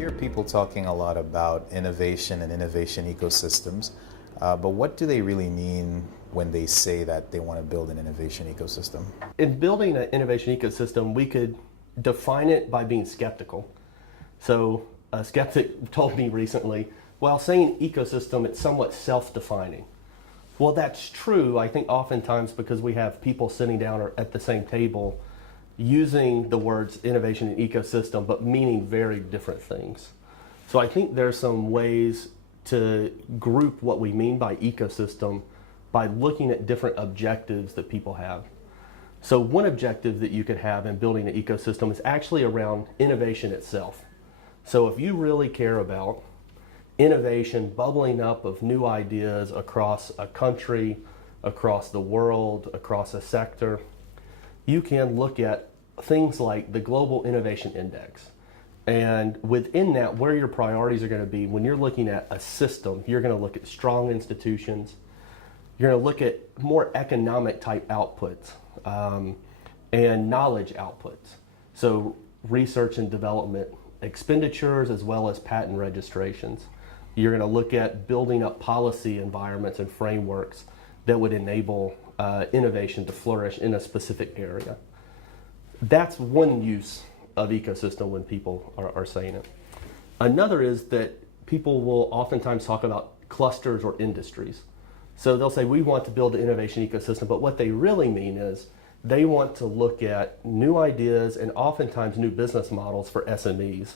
hear people talking a lot about innovation and innovation ecosystems, but what do they really mean when they say that they want to build an innovation ecosystem? In building an innovation ecosystem, we could define it by being skeptical. So a skeptic told me recently, well, saying ecosystem, it's somewhat self-defining. Well, that's true, I think oftentimes because we have people sitting down at the same table using the words innovation and ecosystem, but meaning very different things. So I think there's some ways to group what we mean by ecosystem by looking at different objectives that people have. So one objective that you could have in building an ecosystem is actually around innovation itself. So if you really care about innovation bubbling up of new ideas across a country, across the world, across a sector, you can look at things like the Global Innovation Index. And within that, where your priorities are going to be, when you're looking at a system, you're going to look at strong institutions, you're going to look at more economic type outputs and knowledge outputs. So research and development expenditures as well as patent registrations. You're going to look at building up policy environments and frameworks that would enable innovation to flourish in a specific area. That's one use of ecosystem when people are saying it. Another is that people will oftentimes talk about clusters or industries. So they'll say, we want to build an innovation ecosystem, but what they really mean is they want to look at new ideas and oftentimes new business models for SMEs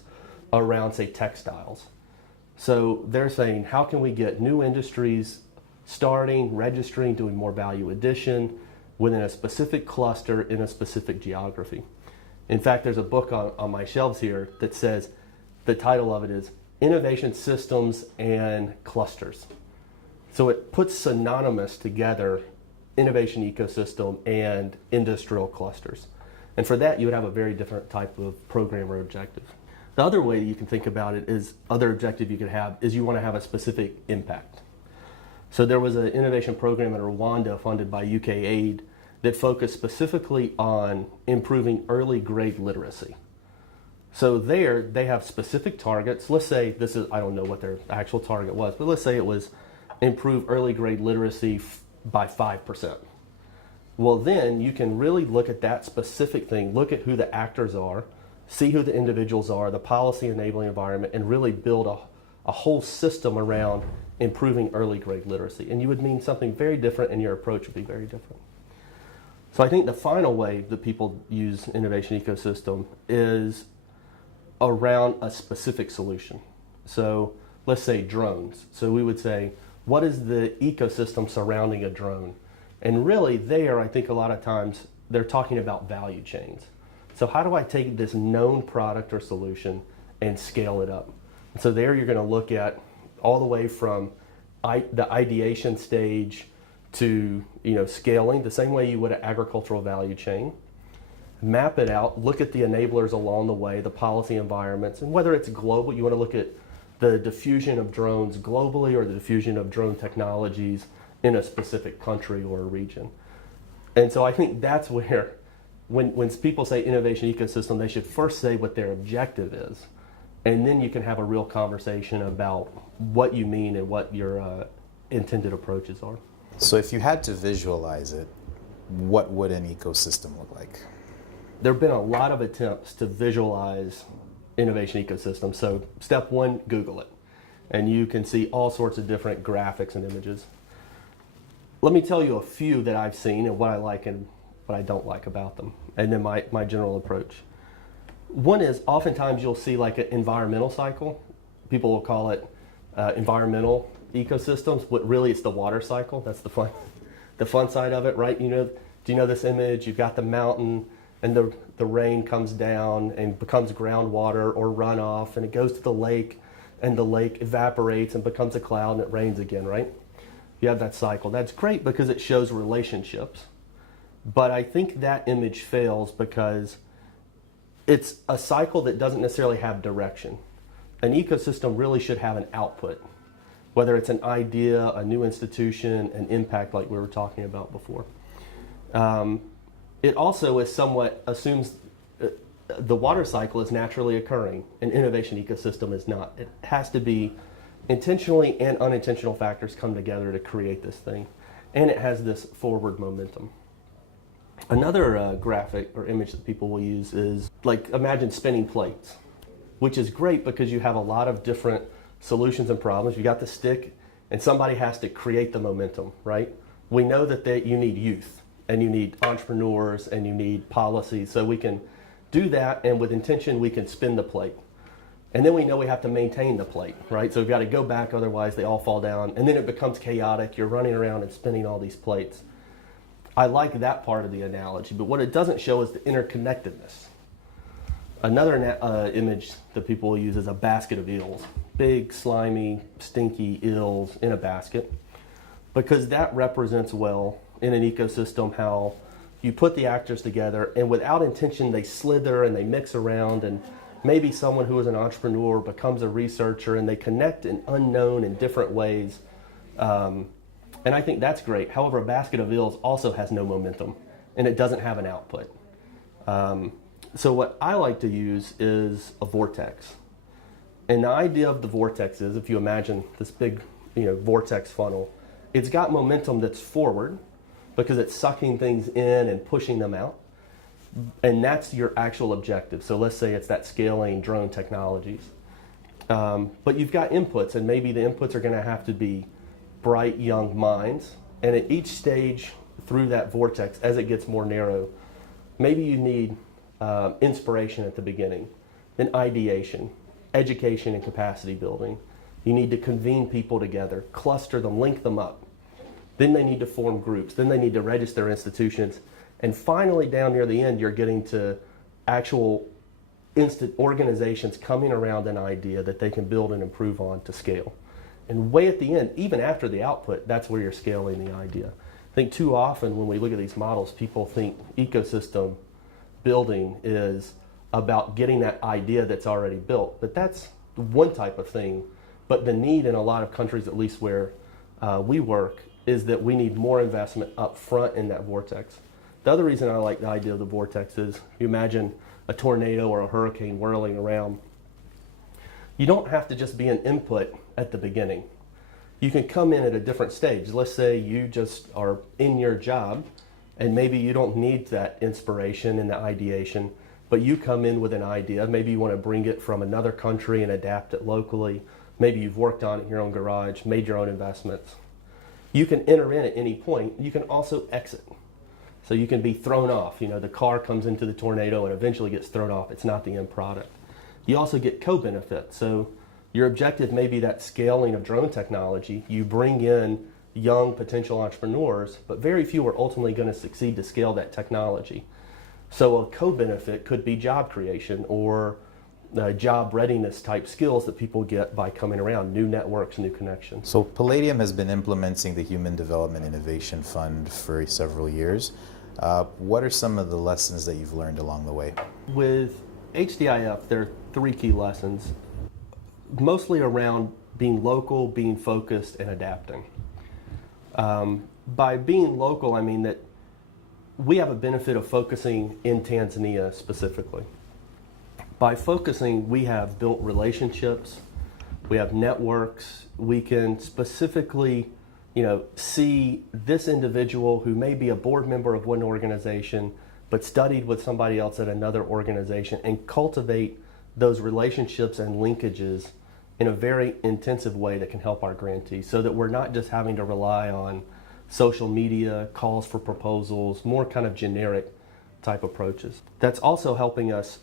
around, say, textiles. So they're saying, how can we get new industries starting, registering, doing more value addition within a specific cluster in a specific geography? In fact, there's a book on my shelves here that says, the title of it is Innovation Systems and Clusters. So it puts synonymous together innovation ecosystem and industrial clusters. And for that, you would have a very different type of program or objective. The other way you can think about it is, other objective you could have is you want to have a specific impact. So there was an innovation program in Rwanda funded by UK Aid that focused specifically on improving early grade literacy. So there, they have specific targets. Let's say this is, I don't know what their actual target was, but let's say it was improve early grade literacy by 5%. Well, then you can really look at that specific thing, look at who the actors are, see who the individuals are, the policy enabling environment, and really build a whole system around improving early grade literacy. And you would mean something very different, and your approach would be very different. So I think the final way that people use innovation ecosystem is around a specific solution. So let's say drones. So we would say, what is the ecosystem surrounding a drone? And really there, I think a lot of times they're talking about value chains. So how do I take this known product or solution and scale it up? And so there you're going to look at all the way from the ideation stage to scaling, the same way you would an agricultural value chain. Map it out, look at the enablers along the way, the policy environments, and whether it's global, you want to look at the diffusion of drones globally or the diffusion of drone technologies in a specific country or a region. And so I think that's where, when people say innovation ecosystem, they should first say what their objective is. And then you can have a real conversation about what you mean and what your intended approaches are. So if you had to visualize it, what would an ecosystem look like? There have been a lot of attempts to visualize innovation ecosystem. So step one, Google it. And you can see all sorts of different graphics and images. Let me tell you a few that I've seen and what I like and what I don't like about them, and then my general approach. One is, oftentimes you'll see like an environmental cycle. People will call it environmental ecosystems, but really it's the water cycle. That's the fun side of it, right? Do you know this image? You've got the mountain, and the rain comes down and becomes groundwater or runoff, and it goes to the lake, and the lake evaporates and becomes a cloud, and it rains again, right? You have that cycle. That's great because it shows relationships. But I think that image fails because it's a cycle that doesn't necessarily have direction. An ecosystem really should have an output, whether it's an idea, a new institution, an impact like we were talking about before. It also is somewhat assumes the water cycle is naturally occurring. An innovation ecosystem is not. It has to be intentionally and unintentional factors come together to create this thing. And it has this forward momentum. Another graphic or image that people will use is, like, imagine spinning plates, which is great because you have a lot of different solutions and problems. You got the stick, and somebody has to create the momentum, right? We know that you need youth, and you need entrepreneurs, and you need policies, so we can do that, and with intention, we can spin the plate. And then we know we have to maintain the plate, right? So we've got to go back, otherwise they all fall down, and then it becomes chaotic. You're running around and spinning all these plates. I like that part of the analogy, but what it doesn't show is the interconnectedness. Another image that people will use is a basket of eels. Big, slimy, stinky eels in a basket, because that represents well in an ecosystem how you put the actors together, and without intention they slither and they mix around, and maybe someone who is an entrepreneur becomes a researcher, and they connect in unknown and different ways. And I think that's great. However, a basket of eels also has no momentum, and it doesn't have an output. So what I like to use is a vortex. And the idea of the vortex is, if you imagine this big, vortex funnel, it's got momentum that's forward because it's sucking things in and pushing them out. And that's your actual objective. So let's say it's that scaling drone technologies. But you've got inputs, and maybe the inputs are going to have to be bright young minds. And at each stage through that vortex, as it gets more narrow, maybe you need inspiration at the beginning, then ideation, education and capacity building. You need to convene people together, cluster them, link them up. Then they need to form groups. Then they need to register institutions. And finally, down near the end, you're getting to actual organizations coming around an idea that they can build and improve on to scale. And way at the end, even after the output, that's where you're scaling the idea. I think too often when we look at these models, people think ecosystem building is about getting that idea that's already built. But that's one type of thing. But the need in a lot of countries, at least where we work, is that we need more investment up front in that vortex. The other reason I like the idea of the vortex is, you imagine a tornado or a hurricane whirling around. You don't have to just be an input at the beginning. You can come in at a different stage. Let's say you just are in your job, and maybe you don't need that inspiration and the ideation, but you come in with an idea. Maybe you want to bring it from another country and adapt it locally. Maybe you've worked on it in your own garage, made your own investments. You can enter in at any point. You can also exit. So you can be thrown off. The car comes into the tornado and eventually gets thrown off. It's not the end product. You also get co-benefit. So your objective may be that scaling of drone technology. You bring in young potential entrepreneurs, but very few are ultimately going to succeed to scale that technology. So a co-benefit could be job creation or job readiness type skills that people get by coming around, new networks, new connections. So Palladium has been implementing the Human Development Innovation Fund for several years. What are some of the lessons that you've learned along the way? With HDIF, there are 3 key lessons, mostly around being local, being focused, and adapting. By being local, I mean that we have a benefit of focusing in Tanzania specifically. By focusing, we have built relationships, we have networks, we can specifically see this individual who may be a board member of one organization but studied with somebody else at another organization, and cultivate those relationships and linkages in a very intensive way that can help our grantees, so that we're not just having to rely on social media, calls for proposals, more kind of generic type approaches. That's also helping us,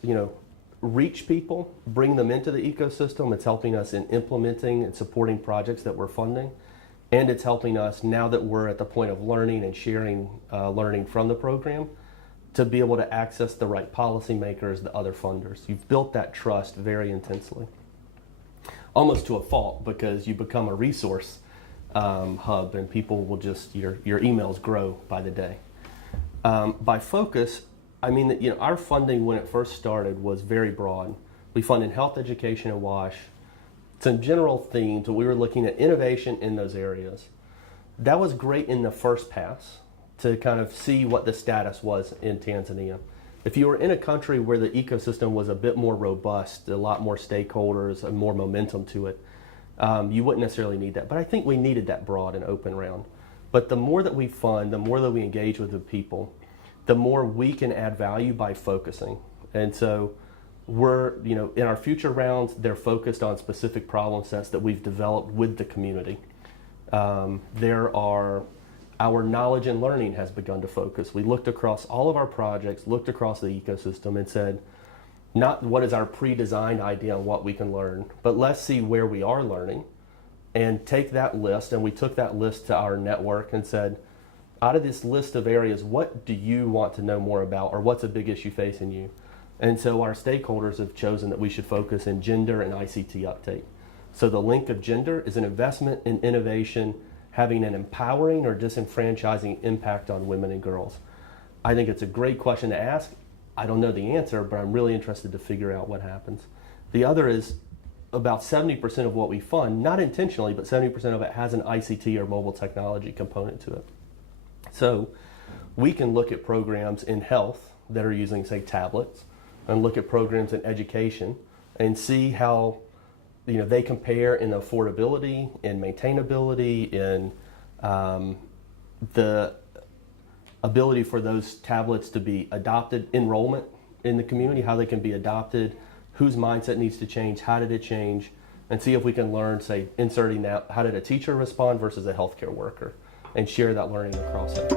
reach people, bring them into the ecosystem. It's helping us in implementing and supporting projects that we're funding. And it's helping us, now that we're at the point of learning and sharing learning from the program, to be able to access the right policymakers, the other funders. You've built that trust very intensely. Almost to a fault, because you become a resource hub, and people will just, your emails grow by the day. By focus, I mean that our funding when it first started was very broad. We funded health, education, and WASH. Some general themes, we were looking at innovation in those areas. That was great in the first pass to kind of see what the status was in Tanzania. If you were in a country where the ecosystem was a bit more robust, a lot more stakeholders, and more momentum to it, you wouldn't necessarily need that. But I think we needed that broad and open round. But the more that we fund, the more that we engage with the people, the more we can add value by focusing. And so we're, in our future rounds, they're focused on specific problem sets that we've developed with the community. Our knowledge and learning has begun to focus. We looked across all of our projects, looked across the ecosystem and said, not what is our pre-designed idea on what we can learn, but let's see where we are learning and take that list. And we took that list to our network and said, out of this list of areas, what do you want to know more about, or what's a big issue facing you? And so our stakeholders have chosen that we should focus in gender and ICT uptake. So the link of gender is an investment in innovation having an empowering or disenfranchising impact on women and girls. I think it's a great question to ask. I don't know the answer, but I'm really interested to figure out what happens. The other is about 70% of what we fund, not intentionally, but 70% of it has an ICT or mobile technology component to it. So we can look at programs in health that are using, say, tablets, and look at programs in education and see how they compare in affordability, in maintainability, in the ability for those tablets to be adopted, enrollment in the community, how they can be adopted, whose mindset needs to change, how did it change, and see if we can learn, say, inserting that, how did a teacher respond versus a healthcare worker, and share that learning across it.